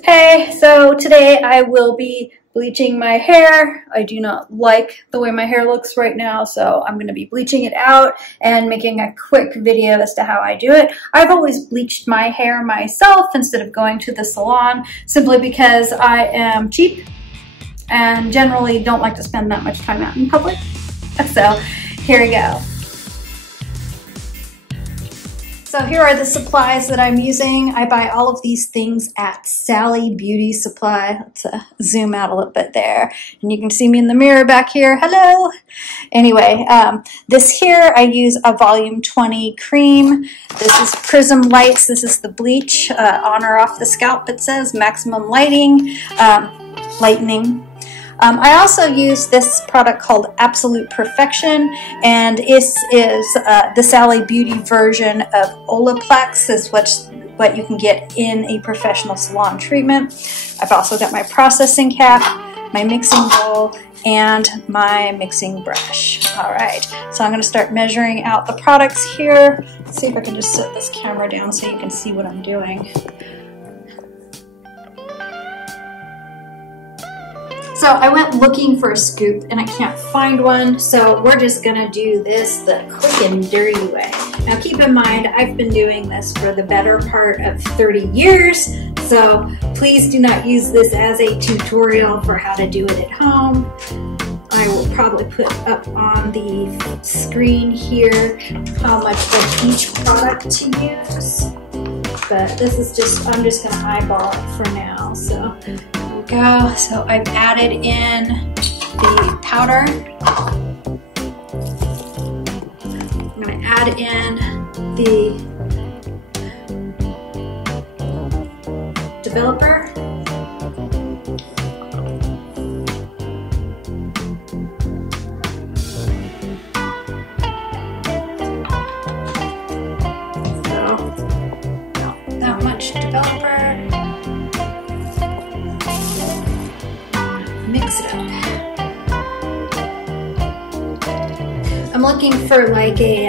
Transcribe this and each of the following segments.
Hey, so today I will be bleaching my hair. I do not like the way my hair looks right now, so I'm going to be bleaching it out and making a quick video as to how I do it. I've always bleached my hair myself instead of going to the salon, simply because I am cheap and generally don't like to spend that much time out in public. So here we go. So here are the supplies that I'm using. I buy all of these things at Sally Beauty Supply. Let's zoom out a little bit there. And you can see me in the mirror back here. Hello. Anyway, this here, I use a volume 20 cream. This is Prism Lights. This is the bleach, on or off the scalp. It says maximum lighting, lightening. I also use this product called Absolute Perfection, and this is the Sally Beauty version of Olaplex. Is what you can get in a professional salon treatment. I've also got my processing cap, my mixing bowl, and my mixing brush. All right, so I'm going to start measuring out the products here. Let's see if I can just set this camera down so you can see what I'm doing. So I went looking for a scoop and I can't find one, so we're just gonna do this the quick and dirty way. Now keep in mind, I've been doing this for the better part of 30 years, so please do not use this as a tutorial for how to do it at home. I will probably put up on the screen here how much of each product to use, but this is just, I'm just gonna eyeball it for now, so. Go. So I've added in the powder. I'm going to add in the developer. So not that much developer. Mix it up. I'm looking for like a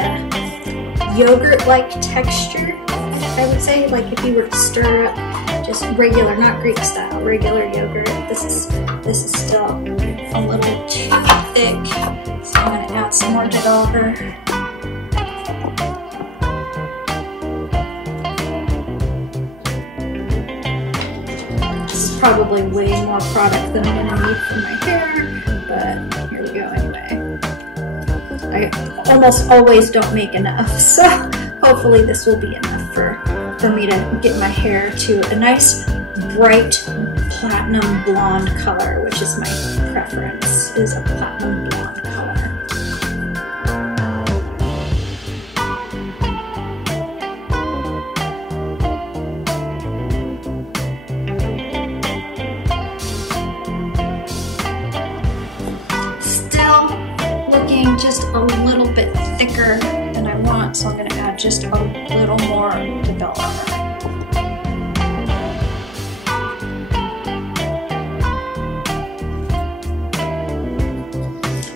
yogurt-like texture, I would say, like if you were to stir up just regular, not Greek style, regular yogurt. This is still a little too thick, so I'm going to add some more developer. Probably way more product than I'm going to need for my hair, but here we go anyway. I almost always don't make enough, so hopefully this will be enough for me to get my hair to a nice bright platinum blonde color, which is my preference, is a platinum blonde color. Just a little bit thicker than I want, so I'm going to add just a little more developer.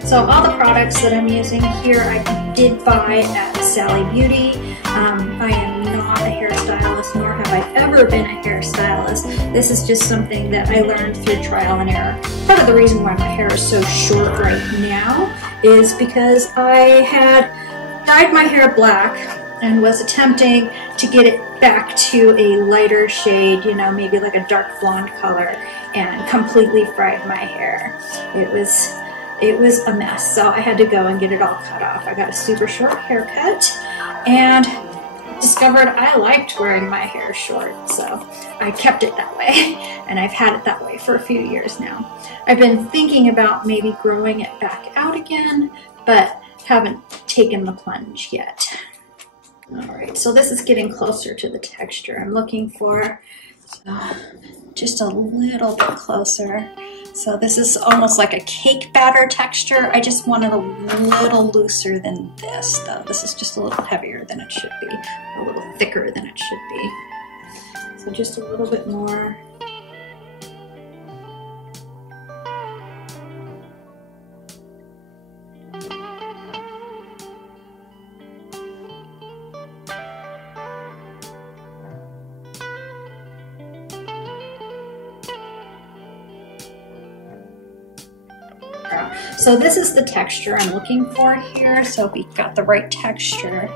So all the products that I'm using here I did buy at Sally Beauty. I am not a hairstylist, nor have I ever been a hairstylist. This is just something that I learned through trial and error. Part of the reason why my hair is so short right now is because I had dyed my hair black and was attempting to get it back to a lighter shade, you know, maybe like a dark blonde color, and completely fried my hair. It was a mess, so I had to go and get it all cut off. I got a super short haircut and discovered I liked wearing my hair short, so I kept it that way, and I've had it that way for a few years now. I've been thinking about maybe growing it back out again, but haven't taken the plunge yet. Alright, so this is getting closer to the texture I'm looking for. Just a little bit closer. So this is almost like a cake batter texture. I just want it a little looser than this, though. This is just a little heavier than it should be, a little thicker than it should be. So just a little bit more. extra. So this is the texture I'm looking for here. So we got the right texture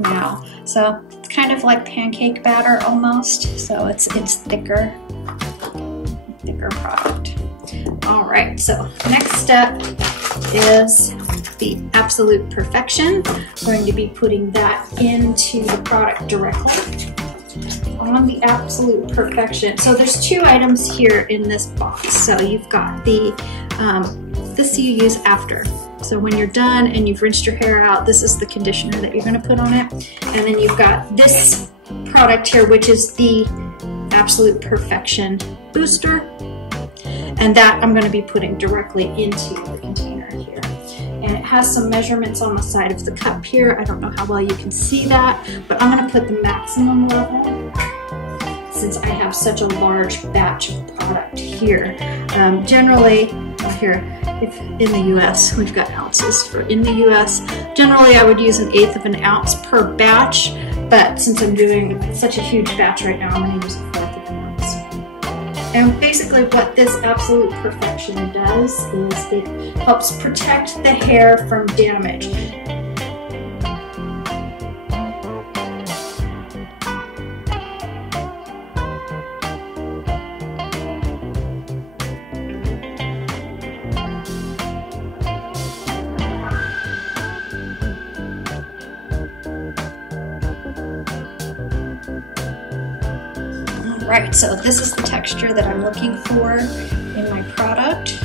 now. So it's kind of like pancake batter almost. So it's thicker product. All right, so next step is the Absolute Perfection. I'm going to be putting that into the product directly on the Absolute Perfection. So there's 2 items here in this box. So you've got the this you use after. So when you're done and you've rinsed your hair out, this is the conditioner that you're going to put on it. And then you've got this product here, which is the Absolute Perfection Booster. And that I'm going to be putting directly into the container here. And it has some measurements on the side of the cup here. I don't know how well you can see that, but I'm going to put the maximum level since I have such a large batch of product here. Generally, here, if in the US, we've got ounces for in the US. Generally, I would use 1/8 of an ounce per batch, but since I'm doing such a huge batch right now, I'm going to use 1/4 of an ounce. And basically what this Absolute Perfection does is it helps protect the hair from damage. Right, so this is the texture that I'm looking for in my product.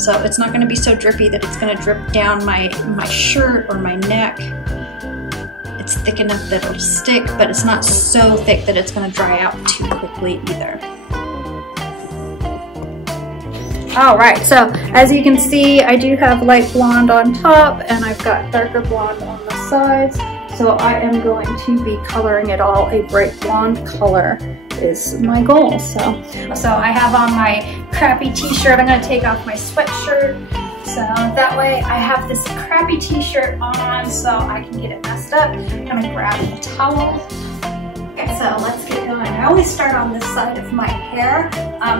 So it's not going to be so drippy that it's going to drip down my shirt or my neck. It's thick enough that it'll stick, but it's not so thick that it's going to dry out too quickly either. All right, so as you can see, I do have light blonde on top and I've got darker blonde on the sides. So I am going to be coloring it all a bright blonde color is my goal. So I have on my crappy t-shirt. I'm going to take off my sweatshirt. So that way I have this crappy t-shirt on so I can get it messed up. I'm going to grab a towel. Okay, so let's get going. I always start on this side of my hair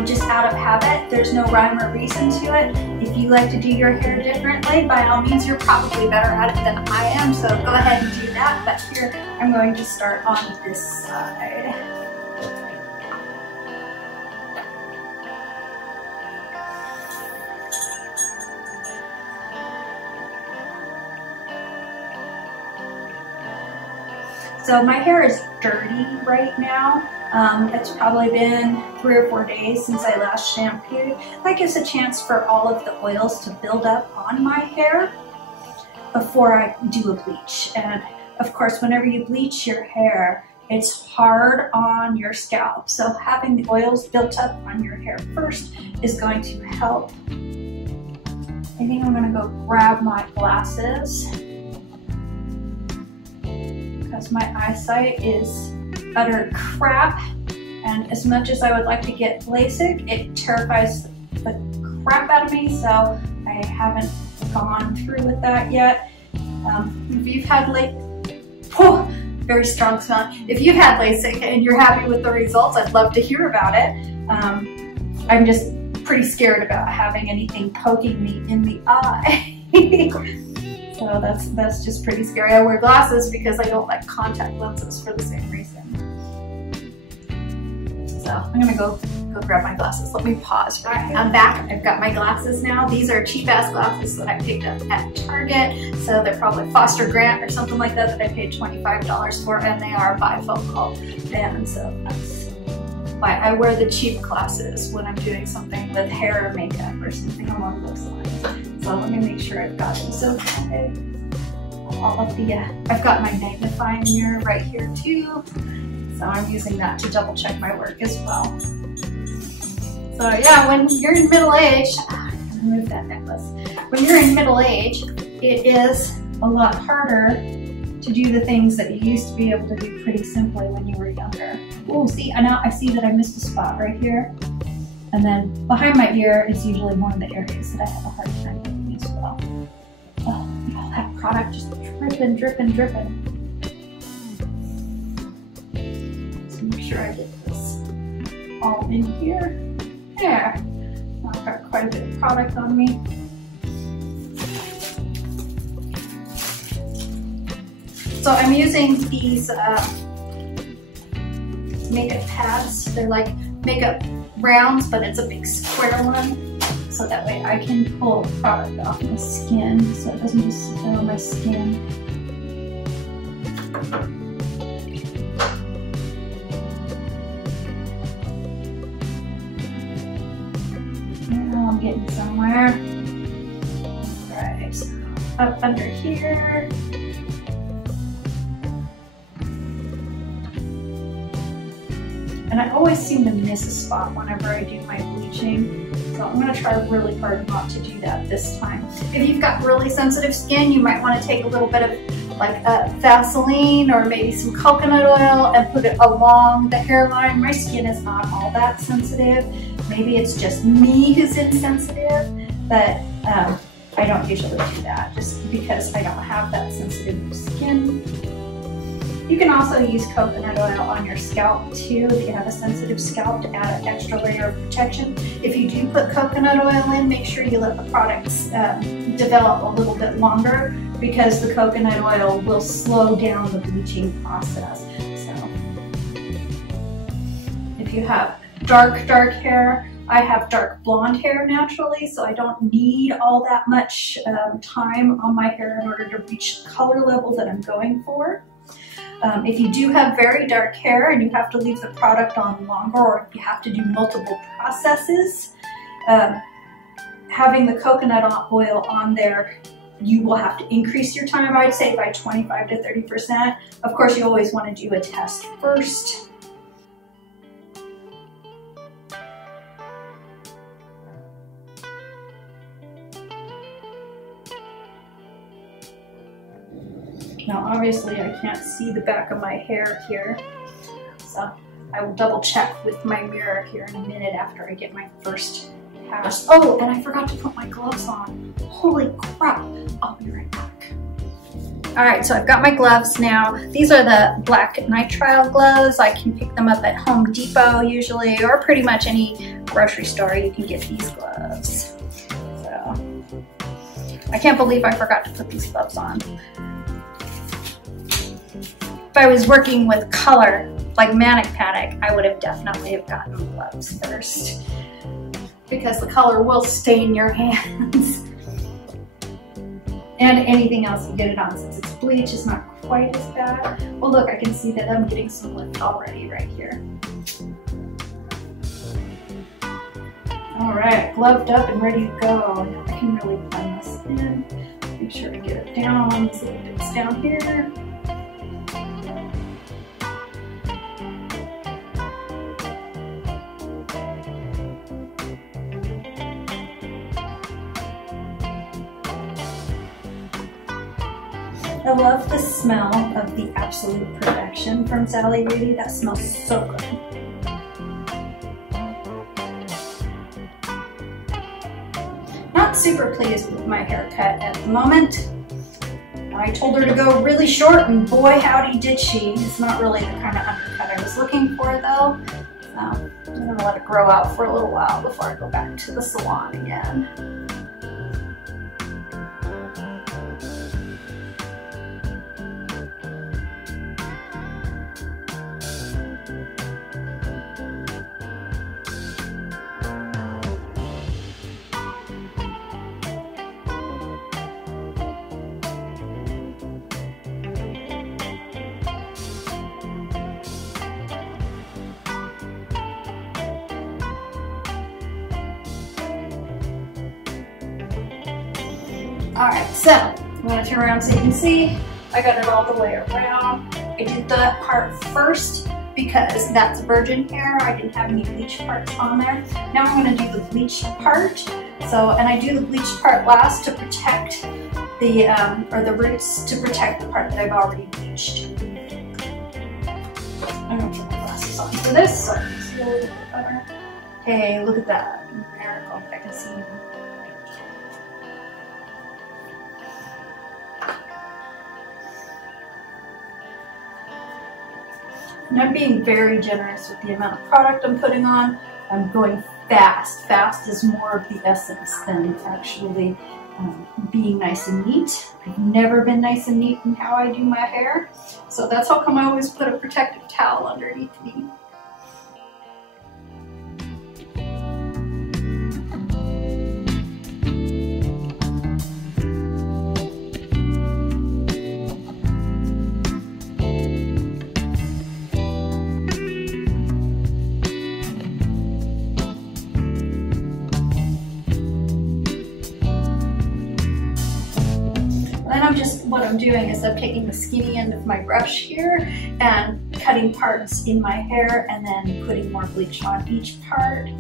just out of habit. There's no rhyme or reason to it. If you like to do your hair differently, by all means, you're probably better at it than I am, so go ahead and do that. But here, I'm going to start on this side. So my hair is dirty right now. It's probably been 3 or 4 days since I last shampooed. That gives a chance for all of the oils to build up on my hair before I do a bleach. And of course, whenever you bleach your hair, it's hard on your scalp. So having the oils built up on your hair first is going to help. I think I'm gonna go grab my glasses, because my eyesight is utter crap, and as much as I would like to get LASIK, it terrifies the crap out of me, so I haven't gone through with that yet. If you've had very strong smell. If you've had LASIK and you're happy with the results, I'd love to hear about it. I'm just pretty scared about having anything poking me in the eye. So that's just pretty scary. I wear glasses because I don't like contact lenses for the same reason. So I'm gonna go grab my glasses. Let me pause. Right, I'm back. I've got my glasses now. These are cheap-ass glasses that I picked up at Target. So they're probably Foster Grant or something like that I paid $25 for, and they are bifocal. And so that's why I wear the cheap glasses when I'm doing something with hair or makeup or something along those lines. So let me make sure I've got this okay. All of the, I've got my magnifying mirror right here too. So I'm using that to double check my work as well. So yeah, when you're in middle age, I'm gonna move that necklace. When you're in middle age, it is a lot harder to do the things that you used to be able to do pretty simply when you were younger. Oh, see, now I see that I missed a spot right here. And then behind my ear is usually one of the areas that I have a hard time doing as well. Oh, that product just dripping, dripping, dripping. So make sure I get this all in here. There. I've got quite a bit of product on me. So I'm using these makeup pads. They're like makeup rounds, but it's a big square one. So that way I can pull product off my skin so it doesn't just sit on my skin. Now I'm getting somewhere. Alright, so up under here. And I always seem to miss a spot whenever I do my bleaching. So I'm going to try really hard not to do that this time. If you've got really sensitive skin, you might want to take a little bit of like Vaseline or maybe some coconut oil and put it along the hairline. My skin is not all that sensitive. Maybe it's just me who's insensitive, but I don't usually do that just because I don't have that sensitive skin. You can also use coconut oil on your scalp too if you have a sensitive scalp to add an extra layer of protection. If you do put coconut oil in, make sure you let the products develop a little bit longer because the coconut oil will slow down the bleaching process. So if you have dark hair, I have dark blonde hair naturally, so I don't need all that much time on my hair in order to reach the color level that I'm going for. If you do have very dark hair and you have to leave the product on longer, or if you have to do multiple processes, having the coconut oil on there, you will have to increase your time, I'd say, by 25 to 30%. Of course, you always want to do a test first. Now obviously I can't see the back of my hair here, so I will double check with my mirror here in a minute after I get my first pass. Oh, and I forgot to put my gloves on. Holy crap, I'll be right back. Alright, so I've got my gloves now. These are the black nitrile gloves. I can pick them up at Home Depot usually, or pretty much any grocery store you can get these gloves. So, I can't believe I forgot to put these gloves on. If I was working with color, like Manic Panic, I would have definitely gotten gloves first because the color will stain your hands. And anything else you get it on, since it's bleach, it's not quite as bad. Well look, I can see that I'm getting some lift already right here. Alright, gloved up and ready to go. Now I can really blend this in. Make sure to get it down on these little bits down here. I love the smell of the Absolute Perfection from Sally Beauty. That smells so good. Not super pleased with my haircut at the moment. I told her to go really short and boy howdy did she. It's not really the kind of undercut I was looking for though. So I'm gonna let it grow out for a little while before I go back to the salon again. Alright, so I'm going to turn around so you can see I got it all the way around. I did that part first because that's virgin hair. I didn't have any bleach parts on there. Now I'm going to do the bleach part. So, and I do the bleach part last to protect the, or the roots to protect the part that I've already bleached. I'm going to put my glasses on for this so I can see a little bit better. Hey, look at that. Miracle, I can see you. And I'm being very generous with the amount of product I'm putting on. I'm going fast. Fast is more of the essence than actually being nice and neat. I've never been nice and neat in how I do my hair, so that's how come I always put a protective towel underneath me. What I'm doing is I'm taking the skinny end of my brush here and cutting parts in my hair and then putting more bleach on each part.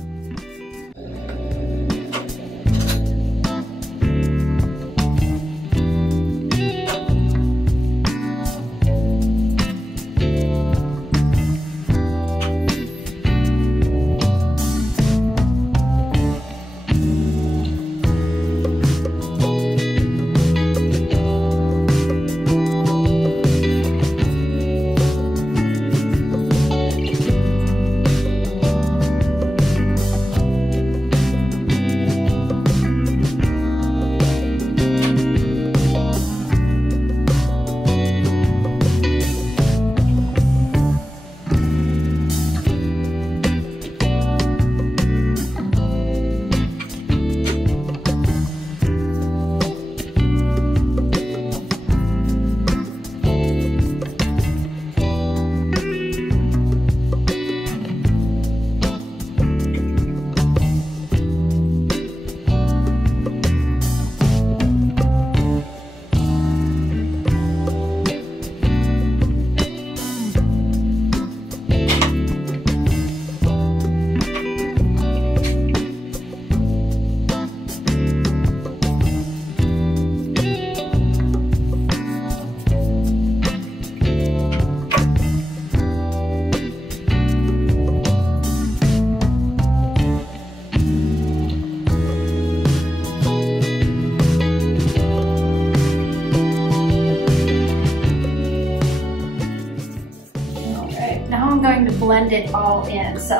Going to blend it all in. So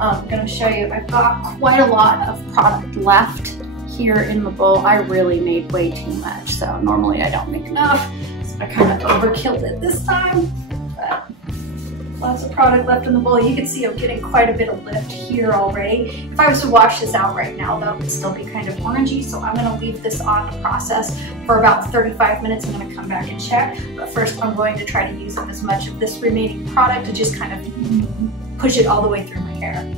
I'm going to show you, I've got quite a lot of product left here in the bowl. I really made way too much, so normally I don't make enough, so I kind of overkilled it this time, but lots of product left in the bowl. You can see I'm getting quite a bit of lift here already. If I was to wash this out right now, that would still be kind of orangey, so I'm going to leave this on to process for about 35 minutes. I'm going to come back and check, but first I'm going to try to use up as much of this remaining product to just kind of push it all the way through my hair.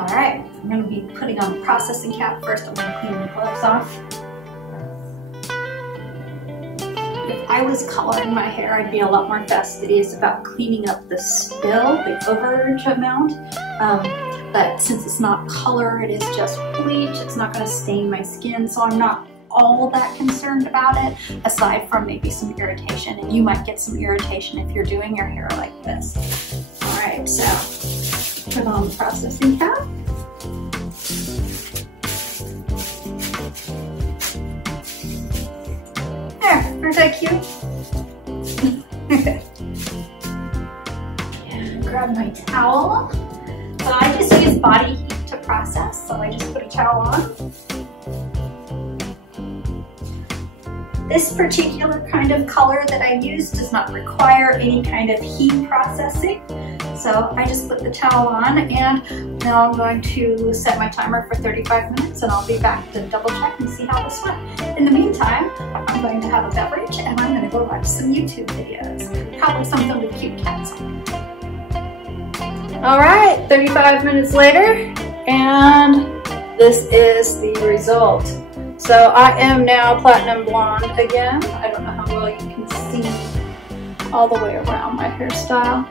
Alright, I'm going to be putting on the processing cap first. I'm going to clean the gloves off. If I was coloring my hair, I'd be a lot more fastidious about cleaning up the spill, the overage amount. But since it's not color, it is just bleach, it's not going to stain my skin, so I'm not all that concerned about it, aside from maybe some irritation, and you might get some irritation if you're doing your hair like this. Alright, so put on the processing cap. There, aren't I cute? And grab my towel. So I just use body heat to process, so I just put a towel on. This particular kind of color that I use does not require any kind of heat processing, So I just put the towel on, and now I'm going to set my timer for 35 minutes, and I'll be back to double check and see how this went. In the meantime, I'm going to have a beverage, and I'm going to go watch some YouTube videos. Probably something with cute cats on it. All right, 35 minutes later, and this is the result. So I am now platinum blonde again. I don't know how well you can see all the way around my hairstyle.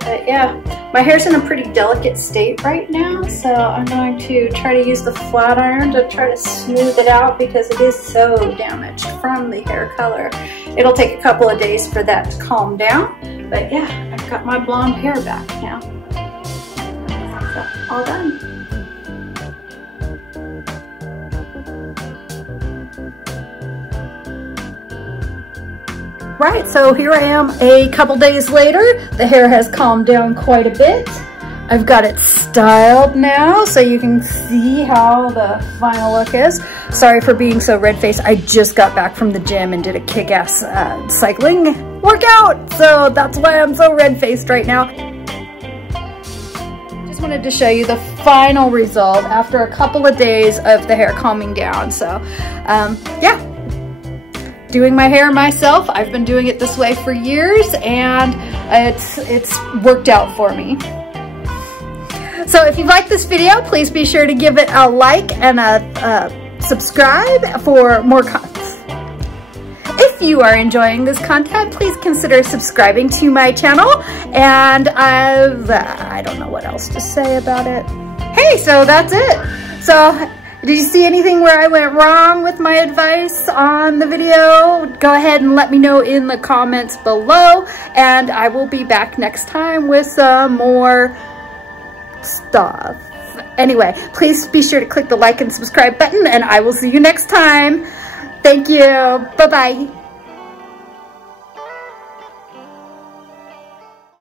But yeah, my hair's in a pretty delicate state right now, so I'm going to try to use the flat iron to try to smooth it out because it is so damaged from the hair color. It'll take a couple of days for that to calm down, but yeah, I've got my blonde hair back now. So, all done. Right, so here I am a couple days later. The hair has calmed down quite a bit. I've got it styled now so you can see how the final look is. Sorry for being so red-faced. I just got back from the gym and did a kick-ass cycling workout, so that's why I'm so red-faced right now. Just wanted to show you the final result after a couple of days of the hair calming down. So yeah. Doing my hair myself. I've been doing it this way for years, and it's worked out for me. So if you like this video, please be sure to give it a like and a subscribe for more content. If you are enjoying this content, please consider subscribing to my channel, and I don't know what else to say about it. Hey, so that's it. So did you see anything where I went wrong with my advice on the video? Go ahead and let me know in the comments below, and I will be back next time with some more stuff. Anyway, please be sure to click the like and subscribe button, and I will see you next time. Thank you. Bye-bye.